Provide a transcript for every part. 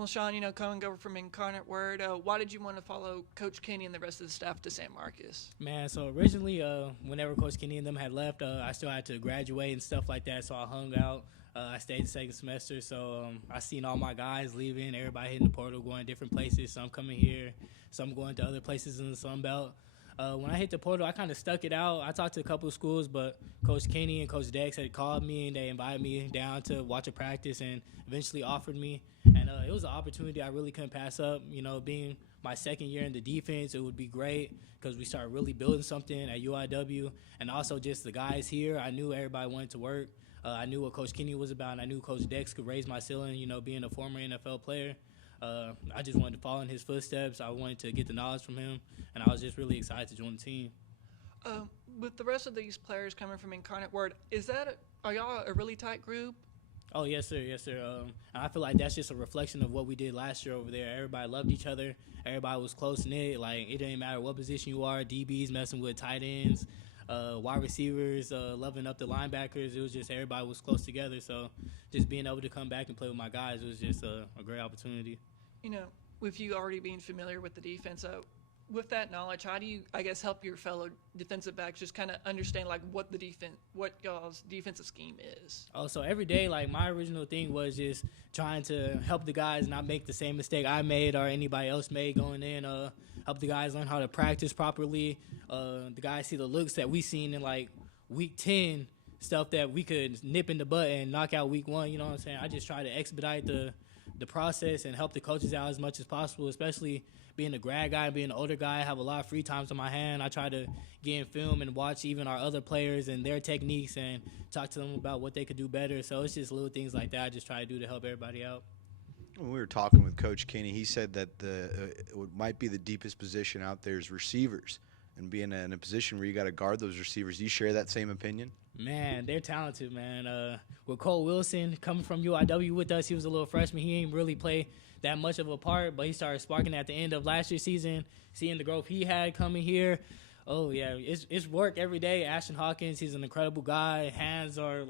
Well, Shawn, coming over from Incarnate Word, why did you want to follow Coach Kinne and the rest of the staff to San Marcos? Man, so originally, whenever Coach Kinne and them had left, I still had to graduate and stuff like that, so I hung out. I stayed the second semester, so I seen all my guys leaving, everybody hitting the portal, going different places. Some coming here, some going to other places in the Sun Belt. When I hit the portal, I kind of stuck it out. I talked to a couple of schools, but Coach Kinne and Coach Dex had called me, and they invited me down to watch a practice and eventually offered me. And it was an opportunity I really couldn't pass up. Being my second year in the defense, it would be great because we started really building something at UIW. And also just the guys here, I knew everybody wanted to work. I knew what Coach Kinne was about, and I knew Coach Dex could raise my ceiling, being a former NFL player. I just wanted to follow in his footsteps. I wanted to get the knowledge from him, and I was just really excited to join the team. With the rest of these players coming from Incarnate Word, are y'all a really tight group? Oh, yes, sir, yes, sir. And I feel like that's just a reflection of what we did last year over there. Everybody loved each other. Everybody was close-knit. Like, it didn't matter what position you are, DBs messing with tight ends, wide receivers, loving up the linebackers. It was just everybody was close together. So just being able to come back and play with my guys was just a great opportunity. With you already being familiar with the defense, with that knowledge, how do you, help your fellow defensive backs just kind of understand, what y'all's defensive scheme is? Oh, so every day, my original thing was just trying to help the guys not make the same mistake I made or anybody else made going in, help the guys learn how to practice properly. The guys see the looks that we seen in, week 10, stuff that we could nip in the butt and knock out week 1, you know what I'm saying? I just try to expedite the process and help the coaches out as much as possible, especially being a grad guy, being an older guy. I have a lot of free times on my hand. I try to get in film and watch even our other players and their techniques and talk to them about what they could do better. So it's just little things like that I just try to do to help everybody out. When we were talking with Coach Kinne, he said that what might be the deepest position out there is receivers, and being in a position where you got to guard those receivers. Do you share that same opinion? Man, they're talented, man. With Cole Wilson coming from UIW with us, he was a little freshman. He ain't really play that much of a part, but he started sparking at the end of last year's season, seeing the growth he had coming here. Oh, yeah, it's work every day. Ashton Hawkins, he's an incredible guy. Hands are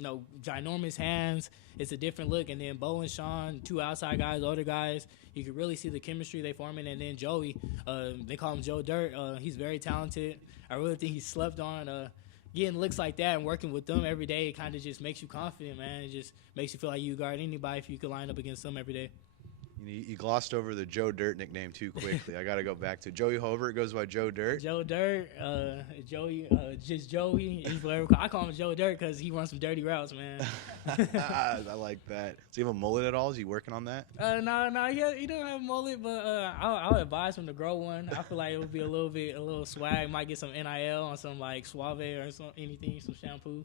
ginormous hands. It's a different look. And then Bo and Shawn, two outside guys, older guys, you can really see the chemistry they forming. And then Joey, they call him Joe Dirt. He's very talented. I really think he's slept on. Getting looks like that and working with them every day, it kind of just makes you confident, man. It just makes you feel like you guard anybody if you could line up against them every day. You glossed over the Joe Dirt nickname too quickly. I got to go back to Joey Hobert goes by Joe Dirt. Joe Dirt, Joey, just Joey. I call him Joe Dirt because he runs some dirty routes, man. I like that. Does he have a mullet at all? Is he working on that? No, he don't have a mullet, but I'll advise him to grow one. I feel like it would be a little swag. Might get some NIL on some Suave or some shampoo.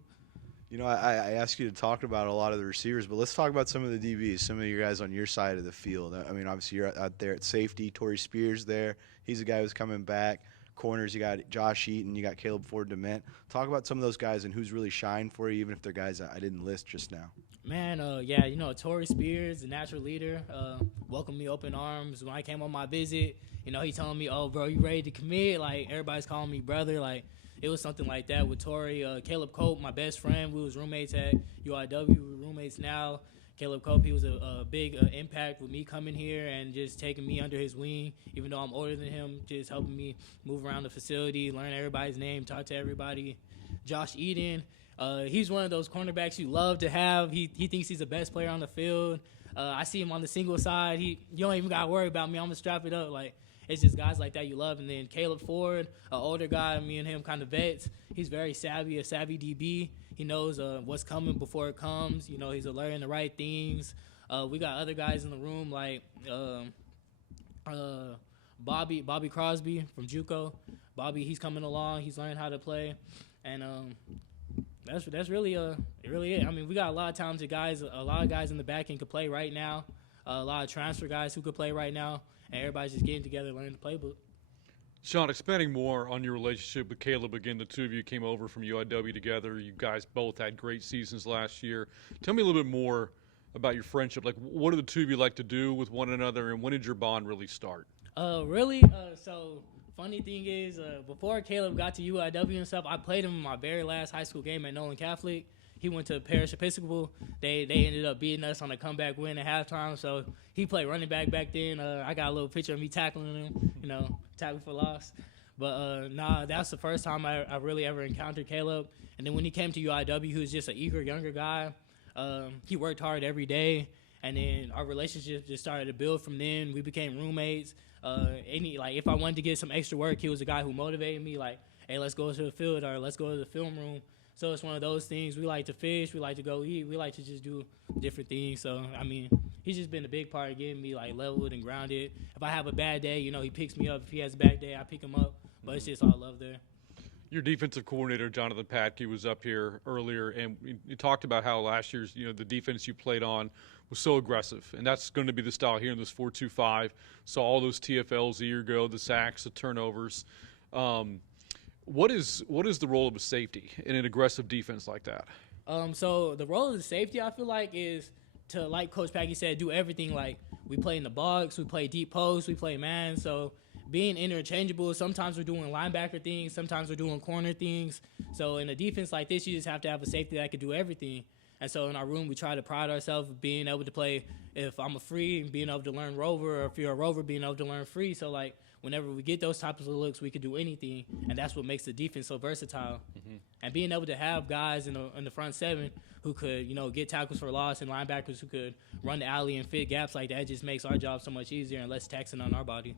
I asked you to talk about a lot of the receivers, but let's talk about some of the DBs, some of your guys on your side of the field. I mean, obviously you're out there at safety. Tory Spears there. He's a guy who's coming back. Corners, you got Josh Eaton, you got Kaleb Ford-Dement. Talk about some of those guys and who's really shined for you, even if they're guys I didn't list just now. Man, Tory Spears, the natural leader, welcomed me open arms. When I came on my visit, he telling me, oh, bro, you ready to commit? Everybody's calling me brother. It was something like that with Tory. Caleb Cope, my best friend, we was roommates at UIW. We're roommates now. Caleb Cope, he was a big impact with me coming here and just taking me under his wing, even though I'm older than him, just helping me move around the facility, learn everybody's name, talk to everybody. Josh Eaton, he's one of those cornerbacks you love to have. He thinks he's the best player on the field. I see him on the single side. You don't even got to worry about me. I'm going to strap it up. It's just guys like that you love. And then Kaleb Ford, an older guy, me and him kind of vets. He's very savvy, a savvy DB. He knows what's coming before it comes. He's alerting the right things. We got other guys in the room like Bobby Crosby from JUCO. Bobby, he's coming along. He's learning how to play. And that's really it. I mean, we got a lot of talented guys. A lot of guys in the back end could play right now. A lot of transfer guys who could play right now. And everybody's just getting together, learning the playbook. Shawn, expanding more on your relationship with Kaleb, again, the two of you came over from UIW together. You guys both had great seasons last year. Tell me a little bit more about your friendship. What do the two of you like to do with one another, and when did your bond really start? So funny thing is, before Kaleb got to UIW and stuff, I played him in my very last high school game at Nolan Catholic. he went to Parish Episcopal. They ended up beating us on a comeback win at halftime. So he played running back then. I got a little picture of me tackling him, tackling for loss. But that's the first time I really ever encountered Kaleb. And then when he came to UIW, he was just an eager, younger guy. He worked hard every day. And then our relationship just started to build from then. We became roommates. If I wanted to get some extra work, he was the guy who motivated me. Like, hey, let's go to the field or let's go to the film room. So it's one of those things. We like to fish. We like to go eat. We like to just do different things. So, he's just been a big part of getting me, leveled and grounded. If I have a bad day, he picks me up. If he has a bad day, I pick him up. But it's just all love there. Your defensive coordinator, Jonathan Patke, was up here earlier, and you talked about how last year's, the defense you played on was so aggressive, and that's going to be the style here in this 4-2-5. Saw all those TFLs a year ago, the sacks, the turnovers. What is the role of a safety in an aggressive defense like that? So the role of the safety, I feel like, is to, like Coach Patke said, do everything. Like, we play in the box, we play deep post, we play man. So being interchangeable, sometimes we're doing linebacker things, sometimes we're doing corner things. So in a defense like this, you just have to have a safety that can do everything. And so in our room, we try to pride ourselves of being able to play, if I'm a free, being able to learn rover, or if you're a rover, being able to learn free. So, whenever we get those types of looks, we can do anything, and that's what makes the defense so versatile. Mm-hmm. And being able to have guys in the front seven who could, get tackles for loss, and linebackers who could run the alley and fit gaps like that, just makes our job so much easier and less taxing on our body.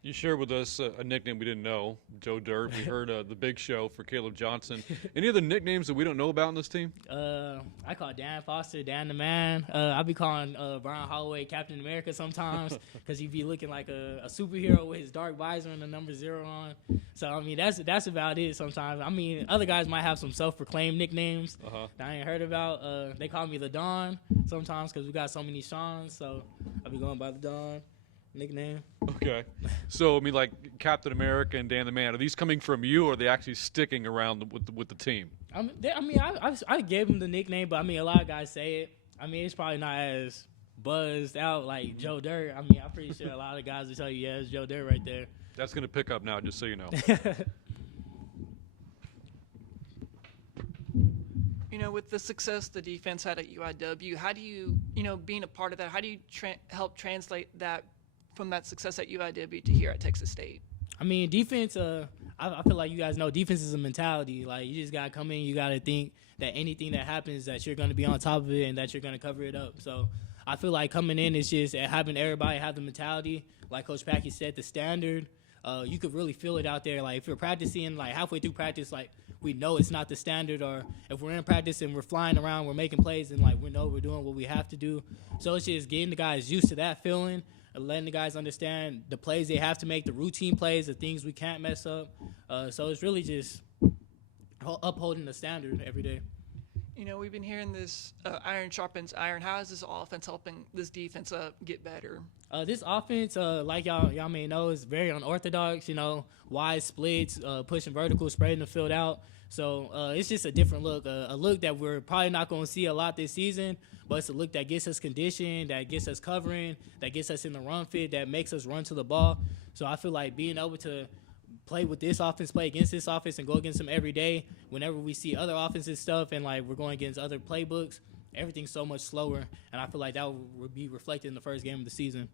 You shared with us a nickname we didn't know, Joe Dirt. We heard the Big Show for Kaleb Johnson. Any other nicknames that we don't know about in this team? I call Dan Foster Dan the Man. I be calling Brian Holloway Captain America sometimes because he be looking like a superhero with his dark visor and the number 0 on. So, that's about it sometimes. Other guys might have some self-proclaimed nicknames that I ain't heard about. They call me the Don sometimes because we got so many Shawns. So, I be going by the Don nickname. Okay. So, like Captain America and Dan the Man, are these coming from you, or are they actually sticking around with the team? I gave him the nickname, but a lot of guys say it. It's probably not as buzzed out like Joe Dirt. I'm pretty sure a lot of guys will tell you, yeah, it's Joe Dirt right there. That's going to pick up now, just so you know. With the success the defense had at UIW, how do you, being a part of that, how do you help translate that from that success at UIW to here at Texas State? Defense, I feel like you guys know defense is a mentality. Like, you just got to come in, you got to think that anything that happens that you're going to be on top of it and that you're going to cover it up. So I feel like coming in is just having everybody have the mentality. Like Coach Patke said, the standard. You could really feel it out there. Like, if you're practicing, halfway through practice, we know it's not the standard, or if we're in practice and we're flying around, we're making plays, and we know we're doing what we have to do. So it's just getting the guys used to that feeling, and letting the guys understand the plays they have to make, the routine plays, the things we can't mess up. So it's really just upholding the standard every day. We've been hearing this iron sharpens iron. How is this offense helping this defense get better? This offense, like y'all may know, is very unorthodox. Wide splits, pushing vertical, spreading the field out. So it's just a different look, a look that we're probably not going to see a lot this season, but it's a look that gets us conditioned, that gets us covering, that gets us in the run fit, that makes us run to the ball. So I feel like being able to play with this offense, play against this offense, and go against them every day, whenever we see other offensive stuff and we're going against other playbooks, everything's so much slower, and I feel like that will be reflected in the first game of the season.